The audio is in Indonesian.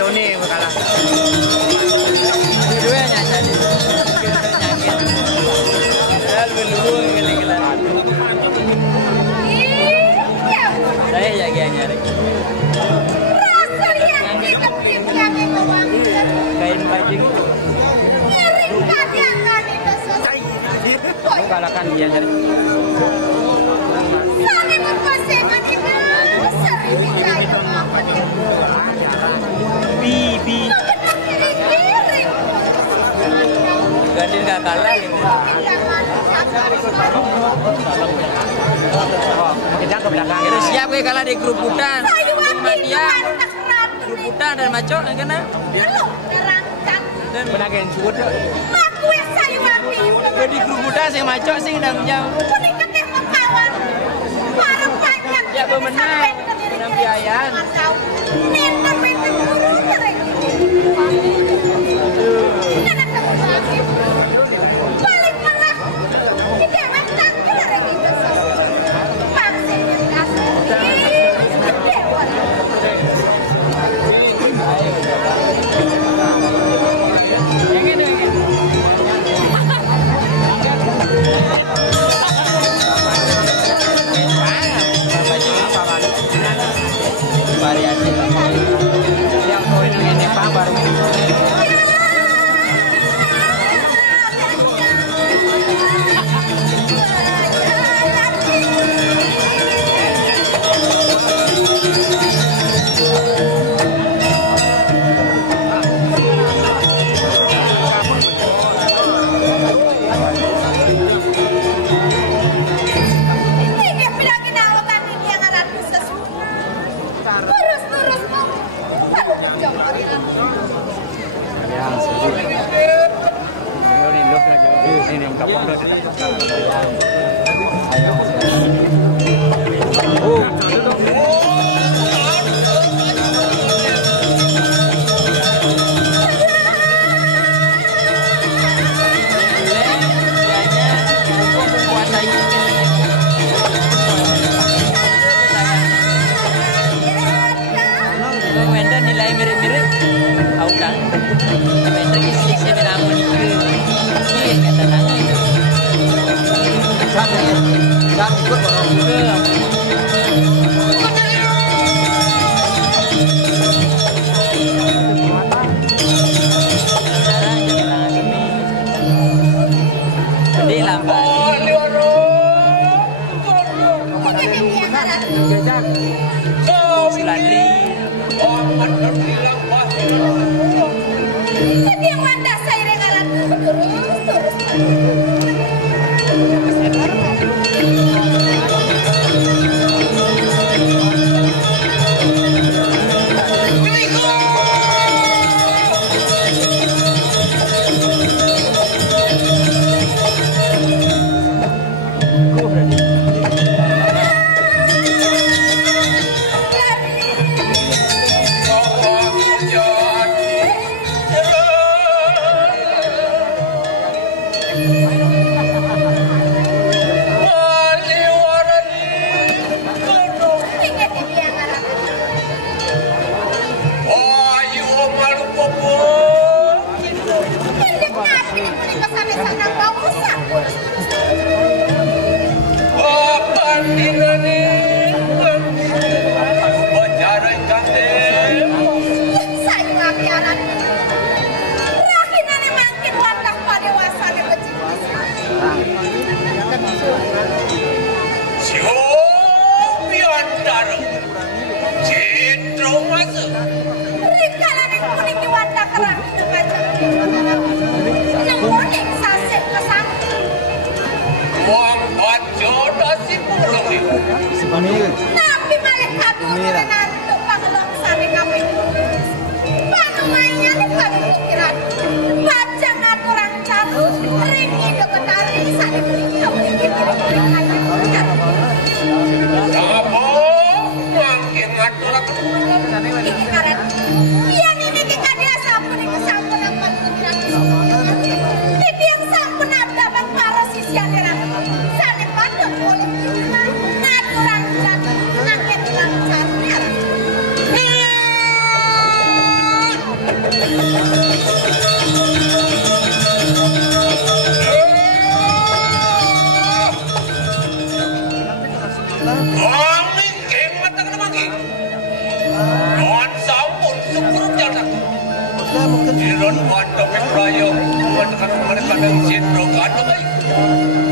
macone kalah. Dua nyata di. Ya belum gila-gila. Saya jaga nyari. Kain baju gitu. Kalahkan dia nyari. Bibi. Gandin gak kalah gitu. Kita ke belakang. Terus siap gue kalah di grup hutan. Cuma dia grup hutan dan maco yang kena. Dulu terangkan. Dan penagen suut. Aku yang saya wapi. Gue di grup hutan sih maco sih udah menjauh. Kuning ketemu kawan. Para panjang. Ya bemenang. Menang biayan. Minta guru mereka. Jangan kamu lagi. Balik malah. Tidak macam kita lagi besar. Paksanya kasih. Dewa. Variasi yang poin ini Pak baru nilai mirip-mirip tahu kan Wender isi benang menikah ini kata nanya jangan ikut orang jadi lambat Sulandri Tadi yang wanda saya regalan terus. Tapi malaikat menantu pangelong sami kami. Pangemainya nih paling pikiran. Baca ngaturan caru, ringi doketari sani kamu dikit-dikit Apa? Mangke ngaturan ini karet. Iya ini kita dia sampun ini sampun yang mentukiran. Ini yang sampun abdaban para sisian yang sani pandang boleh ngaturan caru, ngakit lancar. buruk jalan. Jiron pada peprayo, buat karena mereka yang sindro kado baik.